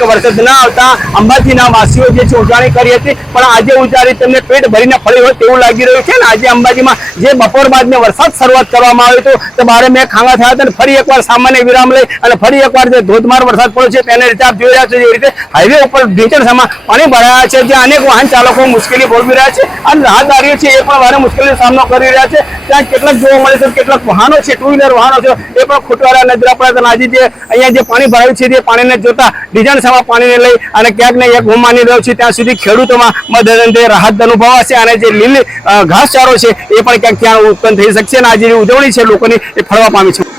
કે વરસાદ ના આવતા અંબાજીના વાસીઓ જે છે ઉજાણી કરી હતી, પણ આજે ઉજારી તેમને પેટ ભરીને ફળી હોય તેવું લાગી રહ્યું છે. આજે અંબાજીમાં જે બપોર બાદ વરસાદ શરૂઆત કરવામાં આવ્યો હતો તો બારે મેં ખાંગા થયા હતા અને ફરી એકવાર સામાન્ય વિરામ લઈ અને ફરી એકવાર જે ધોધમાર વરસાદ પડ્યો છે તેને રીતે આપ જોઈ રહ્યા છો. જે રીતે હાઈવે ઉપર ઢેચણસામાં પાણી ભરાયા છે, જ્યાં અનેક વાહન ચાલકો મુશ્કેલી ભોગવી રહ્યા છે અને રાહદારીઓ છે એ પણ ભારે મુશ્કેલીનો સામનો કરી રહ્યા છે. ત્યાં કેટલાક જોવા મળે છે, કેટલાક વાહનો છે, ટુ વ્હીલર વાહનો છે એ પણ ખૂટવાના નજર પડે. આજે જે અહીંયા જે પાણી ભરાયું છે તે પાણીને જોતા ઢેચણસામાં પાણીને લઈ અને ક્યાંક ને ક્યાંક હું માની રહ્યો છું ત્યાં સુધી ખેડૂતોમાં મદદે રાહત અનુભવાશે અને જે લીલી ઘાસચારો છે એ પણ ક્યાંક ત્યાં ઉત્પન્ન થઈ શકશે અને આજે જે ઉજવણી છે લોકોની એ ફળવા પામી છે.